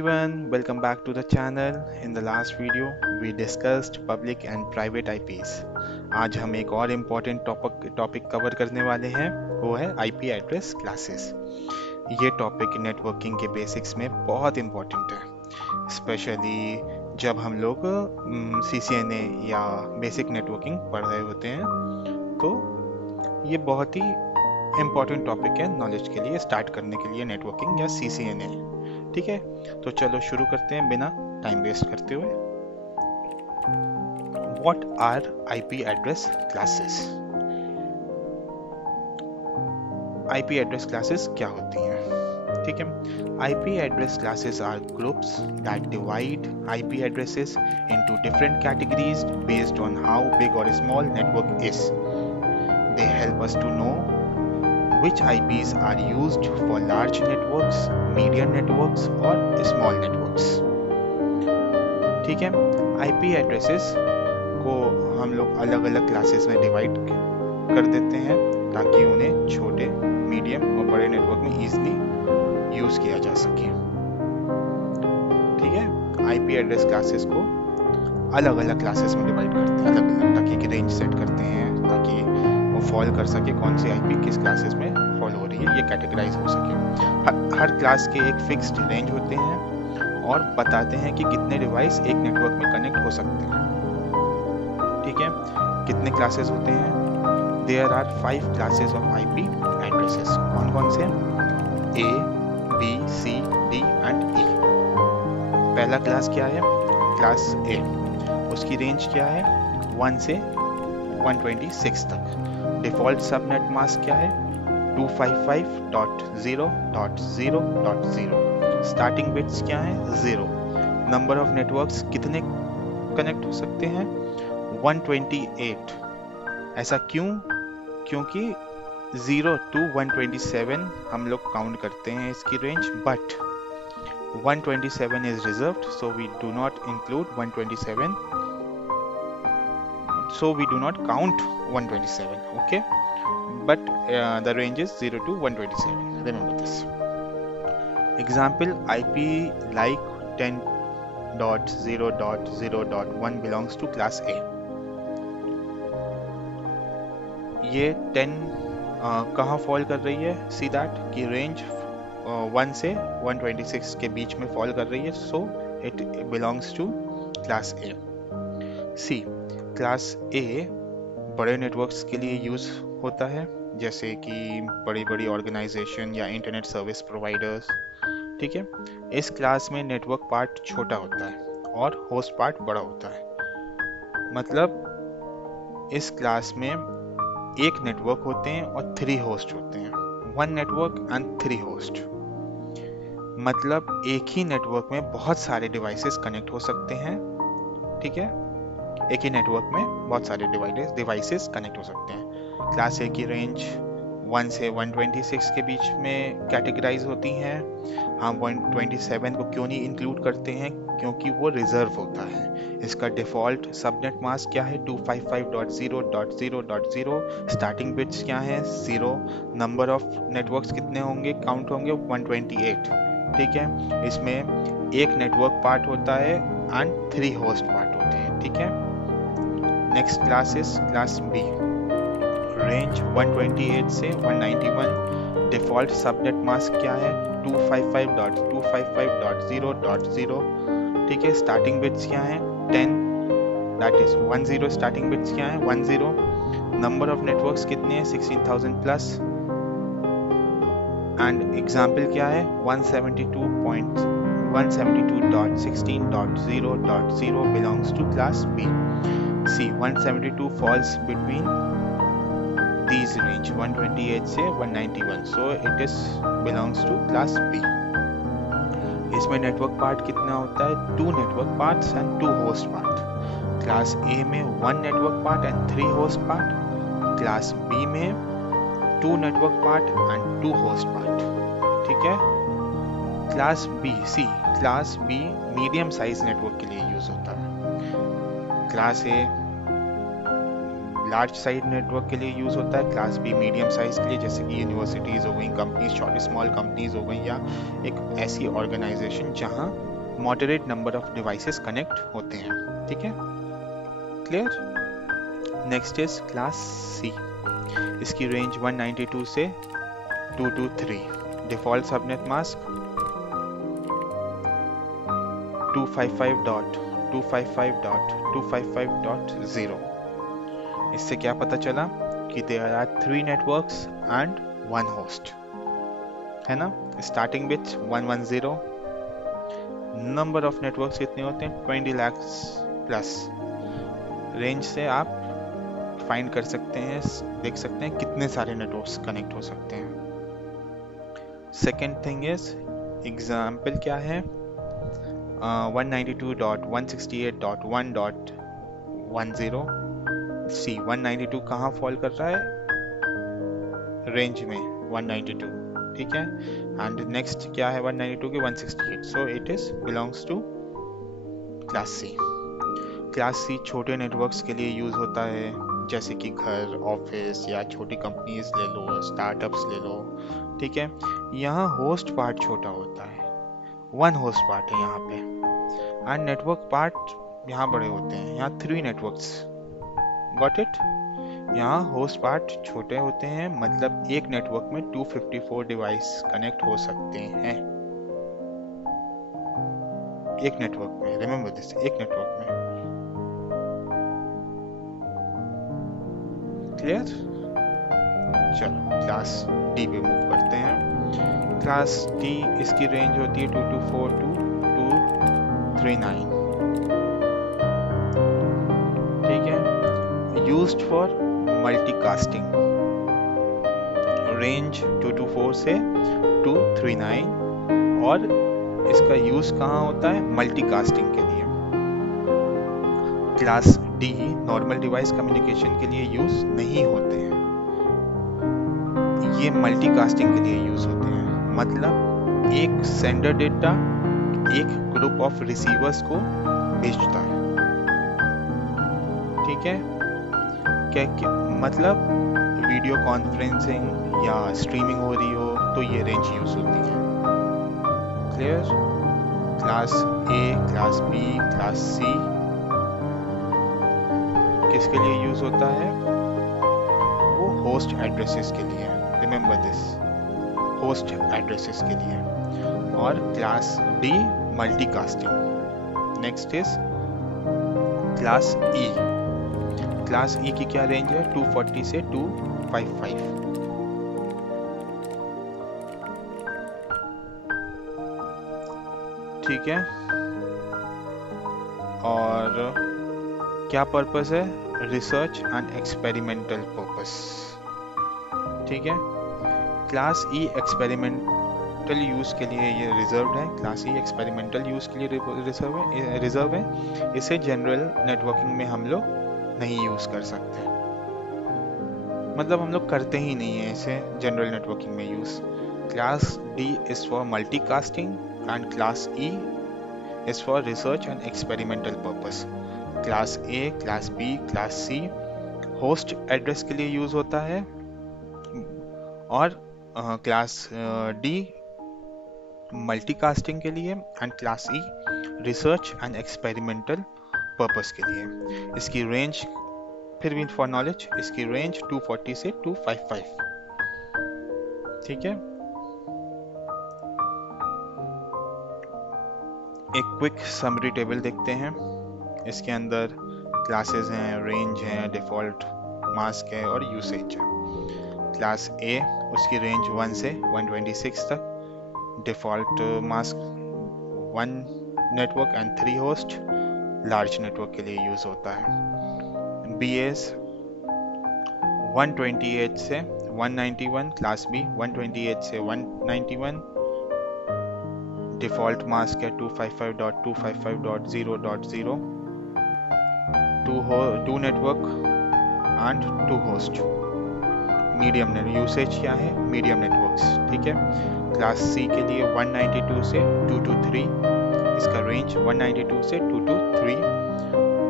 everyone, welcome back to the channel. In the last video, we discussed public and private IPs. आज हम एक और important topic cover करने वाले हैं, वो है IP एड्रेस क्लासेस। ये टॉपिक नेटवर्किंग के बेसिक्स में बहुत इम्पोर्टेंट है, स्पेशली जब हम लोग CCNA या बेसिक नेटवर्किंग पढ़ रहे होते हैं। तो ये बहुत ही इम्पोर्टेंट टॉपिक है नॉलेज के लिए, स्टार्ट करने के लिए नेटवर्किंग या CCNA। ठीक है, तो चलो शुरू करते हैं बिना टाइम वेस्ट करते हुए। What are IP address classes? IP address classes क्या होती हैं? ठीक है, IP address classes are groups that divide IP addresses into different categories based on how big or small network is. They help us to know which IPs are used for large networks, medium networks और small networks। ठीक है, IP addresses को हम लोग अलग अलग classes में divide कर देते हैं ताकि उन्हें छोटे, मीडियम और बड़े नेटवर्क में इजीली यूज किया जा सके। ठीक है, IP एड्रेस क्लासेस को अलग अलग क्लासेस में डिवाइड करते हैं, अलग अलग, ताकि रेंज सेट करते हैं ताकि वो फॉल कर सके कौन सी IP किस क्लासेस में फॉल हो रही है, ये कैटेगराइज हो सके। हर क्लास के एक फिक्स्ड रेंज होते हैं और बताते हैं कि कितने डिवाइस एक नेटवर्क में कनेक्ट हो सकते हैं। ठीक है, कितने क्लासेस होते हैं? There are 5 classes of IP addresses. कौन कौन से? A, B, C, D and E। पहला क्लास क्या है? Class A। उसकी रेंज क्या है? 1 से 126 तक। डिफॉल्ट सबनेट मास्क क्या है? 255.0.0.0। स्टार्टिंग बिट्स क्या है? 0। नंबर ऑफ नेटवर्क्स कितने कनेक्ट हो सकते हैं? 128। ऐसा क्यों? क्योंकि 0 to 127 हम लोग काउंट करते हैं इसकी range, but 127 is reserved, so we do not include 127, so we do not count 127. Okay, but the range is 0 to 127. Remember this. Example, IP like 10.0.0.1 belongs to class A. ये 10 कहाँ fall कर रही है? See that की range 1 से 126 के बीच में fall कर रही है, so it belongs to class A. See, class A बड़े नेटवर्क्स के लिए यूज होता है, जैसे कि बड़ी बड़ी ऑर्गेनाइजेशन या इंटरनेट सर्विस प्रोवाइडर्स। ठीक है, इस क्लास में नेटवर्क पार्ट छोटा होता है और होस्ट पार्ट बड़ा होता है। मतलब इस क्लास में एक नेटवर्क होते हैं और 3 होस्ट होते हैं। 1 नेटवर्क एंड 3 होस्ट, मतलब एक ही नेटवर्क में बहुत सारे डिवाइसेस कनेक्ट हो सकते हैं। ठीक है, एक ही नेटवर्क में बहुत सारे डिवाइसेस कनेक्ट हो सकते हैं। क्लास ए की रेंज 1 से 126 के बीच में कैटेगराइज होती हैं। हम 127 को क्यों नहीं इंक्लूड करते हैं? क्योंकि वो रिजर्व होता है। इसका डिफॉल्ट सबनेट मास्क क्या है? 255.0.0.0। स्टार्टिंग बिट्स क्या है? 0। नंबर ऑफ नेटवर्क्स कितने होंगे, काउंट होंगे? 128। ठीक है, इसमें एक नेटवर्क पार्ट होता है एंड 3 होस्ट पार्ट होते हैं। ठीक है, next class is class B. Range 128 से 191। डिफॉल्ट सबनेट मास्क क्या है? 255.255.0.0। ठीक है, स्टार्टिंग बिट्स क्या है? 10, दैट इज 10। स्टार्टिंग बिट्स क्या है? 10। नंबर ऑफ नेटवर्क्स कितने हैं? 16,000 प्लस। एंड एग्जाम्पल क्या है? 172.16.0.0 belongs to class B. See, 172 falls between these range 128 से 191, so it is belongs to class B. इसमें नेटवर्क पार्ट कितना होता है? 2 network parts and 2 host part. Class A में 1 network part and 3 host part. Class B में 2 network part and 2 host part. ठीक है, class B medium size network के लिए यूज होता है। Class A large size network के लिए यूज होता है, क्लास बी मीडियम साइज के लिए, जैसे कि यूनिवर्सिटीज हो गई, कंपनीज, छोटी स्मॉल कंपनीज हो गई, या एक ऐसी ऑर्गेनाइजेशन जहां moderate number of devices connect होते हैं। ठीक है, clear. Next is class C. इसकी रेंज 192 से 223। Default subnet mask 255.255.255.0। इससे क्या पता चला कि there are 3 networks and 1 host, है ना। Starting with 110। Number of networks कितने होते हैं? 20 लाख प्लस। रेंज से आप फाइंड कर सकते हैं, देख सकते हैं कितने सारे नेटवर्क्स कनेक्ट हो सकते हैं। सेकेंड थिंग इज एग्जाम्पल क्या है, 192.168.1.10। सी 192 कहाँ फॉल कर रहा है? रेंज में 192, ठीक है। एंड नेक्स्ट क्या है 192 के? 168, so it is belongs to class C. Class C छोटे नेटवर्क्स के लिए यूज होता है, जैसे कि घर, ऑफिस या छोटी कंपनीज ले लो, स्टार्टअप्स ले लो, ठीक है। यहाँ होस्ट पार्ट छोटा होता है, 1 होस्ट पार्ट है यहाँ पे, एंड नेटवर्क पार्ट यहाँ बड़े होते हैं, यहाँ 3 नेटवर्क्स। Got it? यहाँ होस्ट पार्ट छोटे होते हैं, मतलब एक नेटवर्क में 254 डिवाइस कनेक्ट हो सकते हैं, एक नेटवर्क में। रिमेंबर दिस, एक नेटवर्क में। क्लियर? चलो क्लास डी पे मूव करते हैं। क्लास डी, इसकी रेंज होती है 224 to 239, ठीक है। Used for multicasting. रेंज 224 से 239, और इसका यूज कहाँ होता है? मल्टीकास्टिंग के लिए। Class D normal device communication के लिए यूज नहीं होते हैं, ये मल्टीकास्टिंग के लिए यूज होते हैं। मतलब एक सेंडर डेटा एक ग्रुप ऑफ रिसीवर्स को भेजता है, ठीक है। क्या मतलब वीडियो कॉन्फ्रेंसिंग या स्ट्रीमिंग हो रही हो तो ये रेंज यूज होती है। Clear? Class A, class B, class C किसके लिए यूज होता है? वो होस्ट एड्रेसेस के लिए। रिमेंबर दिस, होस्ट एड्रेसेस के लिए। और class D multicasting. Next is class E. Class E की क्या रेंज है? 240 से 255। ठीक है। और क्या पर्पस है? रिसर्च एंड एक्सपेरिमेंटल पर्पस, ठीक है। क्लास ई एक्सपेरिमेंटल यूज के लिए ये रिजर्व है। क्लास ई एक्सपेरिमेंटल यूज के लिए रिजर्व है। इसे जनरल नेटवर्किंग में हम लोग नहीं यूज कर सकते, मतलब हम लोग करते ही नहीं है इसे जनरल नेटवर्किंग में use. Class D is for multicasting and class E is for research and experimental purpose. Class A, class B, class C host address के लिए यूज होता है, और क्लास डी मल्टीकास्टिंग के लिए, and class E research and experimental purpose के लिए। इसकी रेंज, फिर भी फॉर नॉलेज, इसकी रेंज 240 से 255, ठीक है। एक क्विक समरी टेबल देखते हैं। इसके अंदर क्लासेस हैं, रेंज है, डिफॉल्ट मास्क है और यूसेज है। क्लास ए, उसकी रेंज 1 से 126 तक, default mask 1 network and 3 host, large network के लिए यूज होता है। बी एस 128 से 191, क्लास बी 128 से 191, डिफॉल्ट मास्क है 255.255.0.0, 2 network and 2 host. Medium usage क्या है? मीडियम नेटवर्क्स, ठीक है। क्लास सी के लिए 192 से 223, इसका रेंज 192 से 223,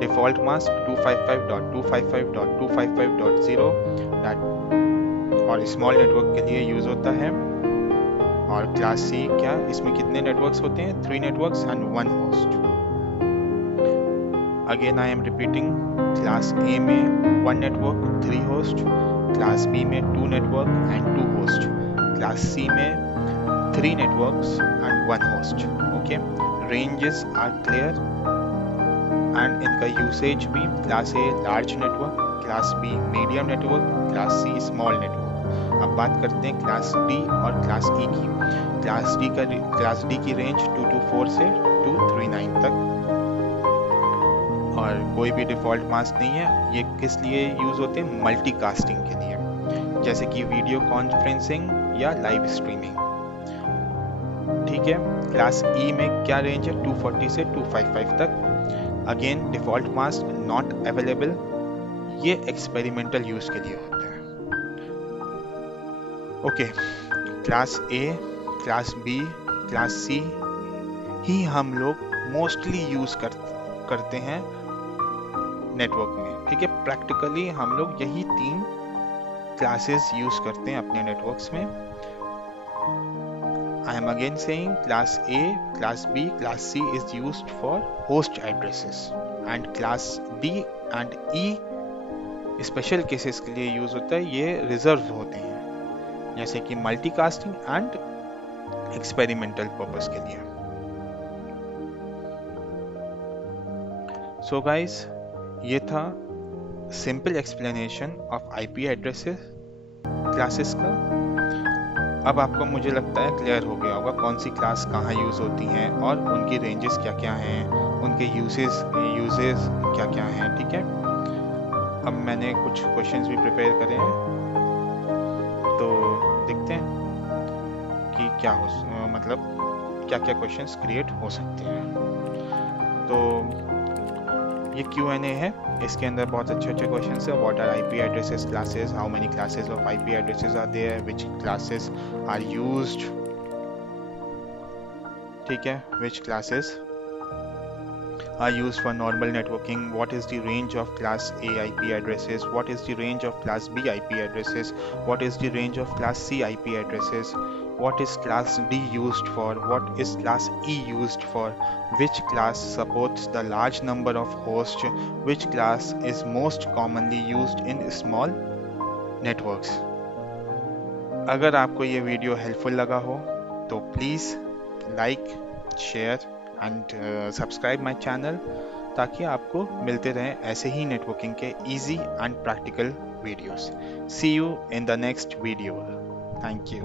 डिफॉल्ट मास्क 255.255.255.0 और स्मॉल नेटवर्क के लिए यूज होता है। और क्लास सी क्या, इसमें कितने नेटवर्क्स होते हैं, 3 networks and 1 host. Again I am repeating, class A में 1 नेटवर्क 3 होस्ट, क्लास बी में 2 network and 2 host, class C में 3 networks and 1 host. Okay, ranges are clear and इनका यूसेज भी class A large network, class B medium network, class C small network. अब बात करते हैं class D और class E की। क्लास डी की रेंज 224 से 239 तक, और कोई भी डिफ़ॉल्ट मास्क नहीं है। ये किस लिए यूज़ होते हैं, मल्टीकास्टिंग के लिए, जैसे कि वीडियो कॉन्फ्रेंसिंग या लाइव स्ट्रीमिंग। ठीक है, क्लास ई में क्या रेंज है, 240 से 255 तक। Again default mask not available, ये एक्सपेरिमेंटल यूज़ के लिए होता है। Okay, class A, class B, class C ही हम लोग मोस्टली यूज़ करते हैं नेटवर्क में। ठीक है, प्रैक्टिकली हम लोग यही 3 क्लासेस यूज़ करते हैं अपने नेटवर्क्स में। I am again saying class A, class B, class C is used for host addresses, and class D and E special cases के लिए यूज होता है, ये रिजर्व होते हैं, जैसे कि मल्टीकास्टिंग एंड एक्सपेरिमेंटल पर्पस के लिए। सो गाइस, ये था simple explanation of IP addresses classes का। अब आपको मुझे लगता है क्लियर हो गया होगा कौन सी क्लास कहाँ यूज़ होती हैं और उनकी रेंजेस क्या क्या हैं, उनके यूजेस क्या क्या हैं। ठीक है, अब मैंने कुछ क्वेश्चंस भी प्रिपेयर करे हैं, तो देखते हैं कि क्या क्या क्वेश्चंस क्रिएट हो सकते हैं। तो ये Q&A है, इसके अंदर बहुत अच्छे क्वेश्चंस है। What are IP addresses classes, how many classes of IP addresses are there, which classes are used. ठीक है, which classes are used for normal networking, what is the range of class A IP addresses, what is the range of class B IP addresses, what is the range of class C IP addresses, what is class D used for, what is class E used for, which class supports the large number of hosts, which class is most commonly used in small networks। अगर आपको ये video helpful लगा हो तो please like, share and subscribe my channel, ताकि आपको मिलते रहें ऐसे ही नेटवर्किंग के easy and practical videos. See you in the next video. Thank you.